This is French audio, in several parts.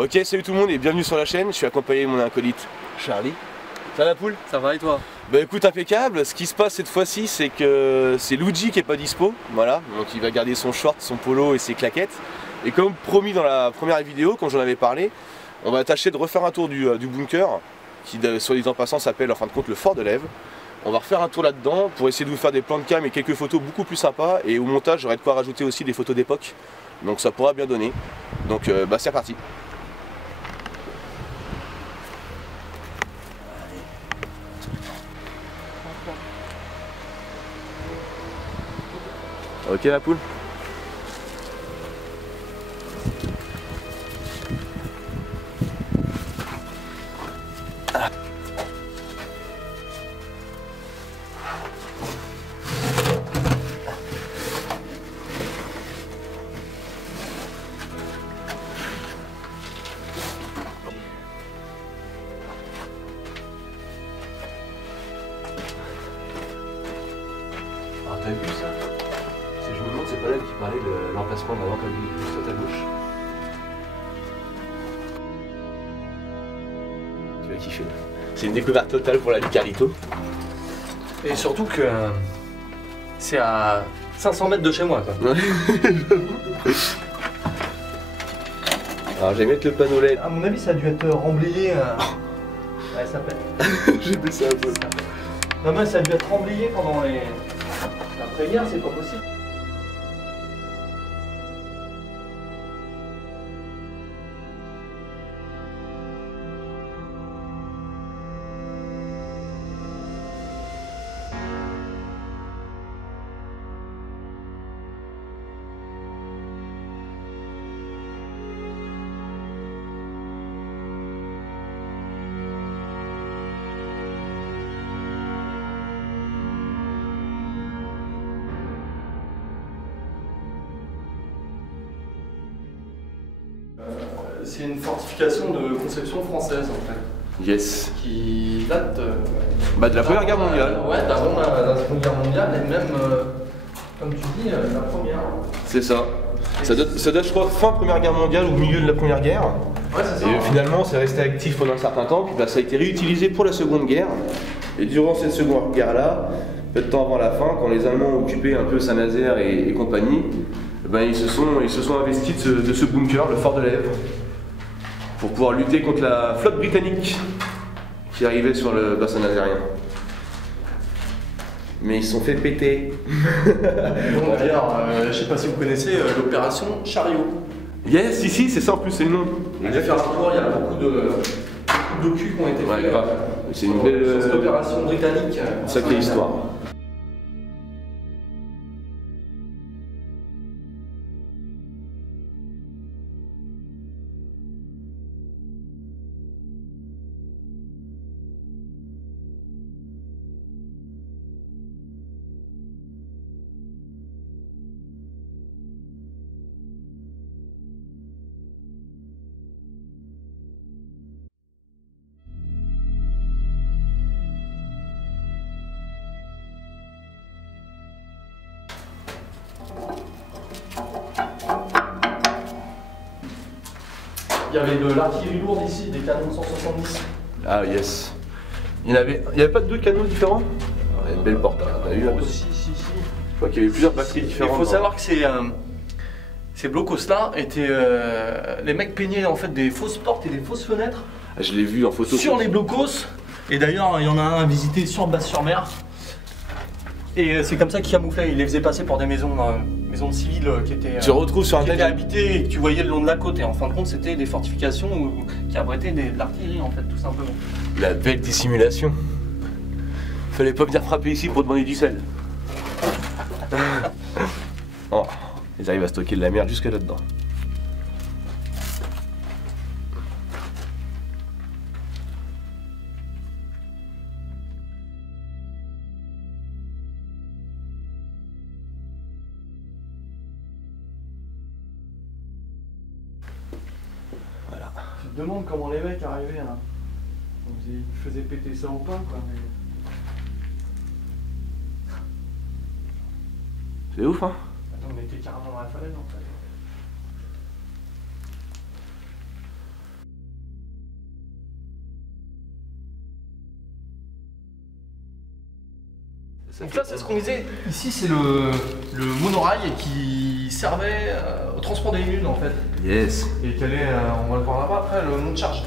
Ok, salut tout le monde et bienvenue sur la chaîne. Je suis accompagné de mon acolyte Charlie. Ça va la poule? Ça va et toi? Bah écoute, impeccable. Ce qui se passe cette fois-ci, c'est que c'est Luigi qui est pas dispo. Voilà, donc il va garder son short, son polo et ses claquettes. Et comme promis dans la première vidéo, quand j'en avais parlé, on va tâcher de refaire un tour du bunker, qui soit dit en passant s'appelle en fin de compte le Fort de l'Ève. On va refaire un tour là-dedans pour essayer de vous faire des plans de cam et quelques photos beaucoup plus sympas. Et au montage, j'aurai de quoi rajouter aussi des photos d'époque. Donc ça pourra bien donner. Donc bah c'est parti. Ok la poule? T'as vu ça? Je me demande, c'est pas là qui parlait de l'emplacement de la lampe à huile, juste à ta gauche. Tu vas kiffer. C'est une découverte totale pour la Carlito. Et surtout que c'est à 500 mètres de chez moi quoi. Alors je vais mettre le panneau LED. À mon avis ça a dû être remblayé. Ouais ça pète. J'ai baissé un peu. Non mais ça a dû être remblayé pendant la première, c'est pas possible. C'est une fortification de conception française en fait. Yes. Qui date de la Première Guerre mondiale. Ouais, d'avant la Seconde Guerre mondiale et même, comme tu dis, la Première. C'est ça. Ça date je crois fin Première Guerre mondiale ou milieu de la Première Guerre. Ouais, c'est ça. Et finalement c'est resté actif pendant un certain temps, puis bah, ça a été réutilisé pour la Seconde Guerre. Et durant cette Seconde Guerre là, peu de temps avant la fin, quand les Allemands occupaient un peu Saint-Nazaire et compagnie, ben, ils se sont investis de ce bunker, le Fort de l'Ève, pour pouvoir lutter contre la flotte britannique qui arrivait sur le bassin nazérien. Mais ils se sont fait péter. Donc d'ailleurs, je sais pas si vous connaissez l'opération Chariot. Yes, ici, c'est ça en plus, c'est le nom. On va faire un tour, il y a beaucoup de docus qui ont été faits. Grave. C'est une belle sur cette opération britannique. Sacrée histoire. Il y avait de l'artillerie lourde ici, des canons de 170. Ah yes. Il y avait pas deux canons différents? Il y a une belle porte, hein. T'as vu là? Si. Je crois qu'il y avait plusieurs batteries différentes. Il faut savoir que ces blocos-là étaient. Les mecs peignaient en fait des fausses portes et des fausses fenêtres. Ah, je l'ai vu en photo. Sur les blocos. Et d'ailleurs, il y en a un à visiter sur Basse-sur-Mer. Et c'est comme ça qu'ils camouflaient. Ils les faisaient passer pour des maisons de civils qui étaient, tu retrouves sur qui étaient Internet habitées et que tu voyais le long de la côte. Et en fin de compte, c'était des fortifications qui abritaient de l'artillerie en fait, tout simplement. la belle dissimulation. Fallait pas venir frapper ici pour demander du sel. Oh, ils arrivent à stocker de la merde jusque là-dedans. Voilà. Tu te demandes comment les mecs arrivaient là. Ils faisaient péter ça ou pas quoi. Mais... C'est ouf hein. Attends, on était carrément dans la falaise en fait. Donc là, c'est ce qu'on disait. Ici, c'est le monorail qui servait au transport des lunes en fait. Yes. Et qui allait, on va le voir là-bas après, le mont de charge.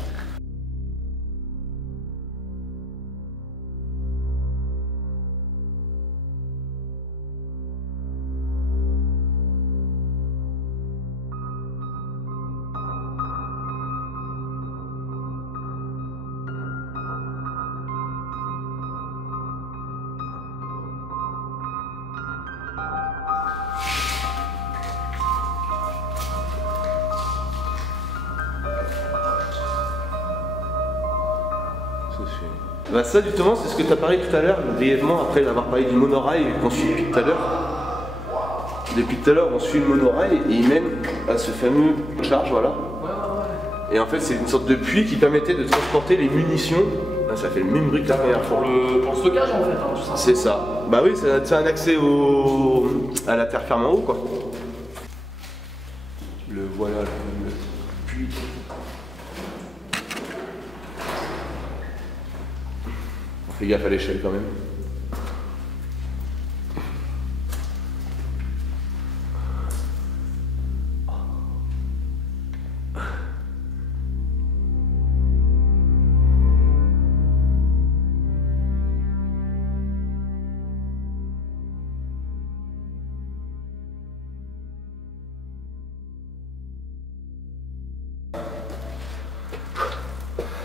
Bah ça justement c'est ce que tu as parlé tout à l'heure, brièvement après avoir parlé du monorail qu'on suit depuis tout à l'heure. Depuis tout à l'heure on suit le monorail et il mène à ce fameux charge, voilà. Et en fait c'est une sorte de puits qui permettait de transporter les munitions. Ah, ça fait le même bruit que la première fois. Pour le stockage en fait, hein, tout ça. C'est ça. Bah oui, c'est un accès à la terre ferme en haut quoi. Le voilà, le puits. Fais gaffe à l'échelle quand même.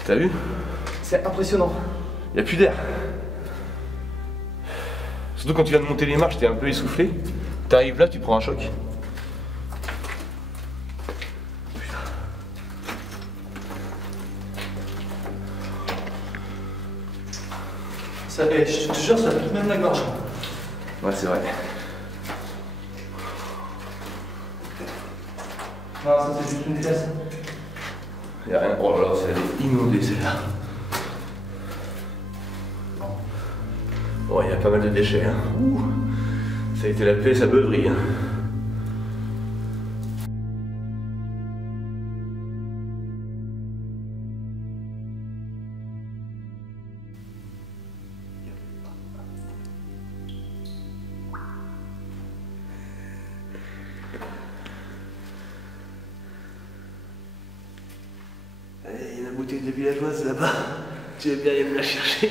T'as vu? C'est impressionnant. Il n'y a plus d'air. Surtout quand tu viens de monter les marches, t'es un peu essoufflé. T'arrives là, tu prends un choc. Ça, je te jure, ça pique même la gorge. Ouais, c'est vrai. Non, ça c'est juste une pièce. Y'a rien. Oh là là, elle est inondée celle-là. Bon, il y a pas mal de déchets. Hein. Ouh. Ça a été la paix, sa beuverie. Hein. Il y a une bouteille de villageoise là-bas. Tu veux bien aller me la chercher?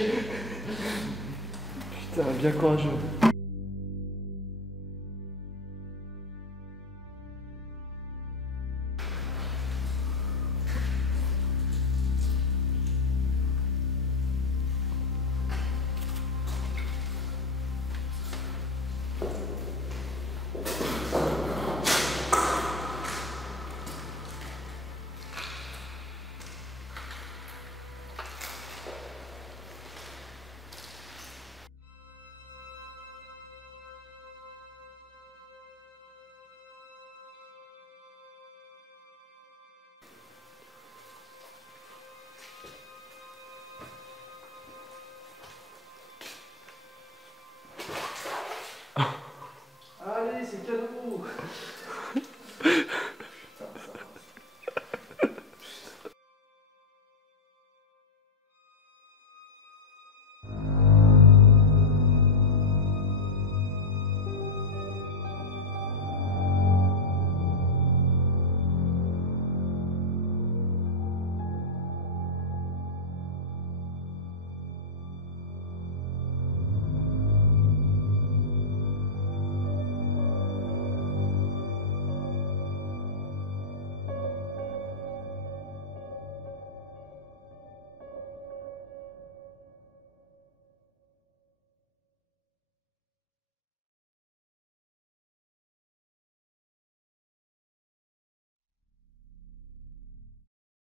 Putain, bien courageux.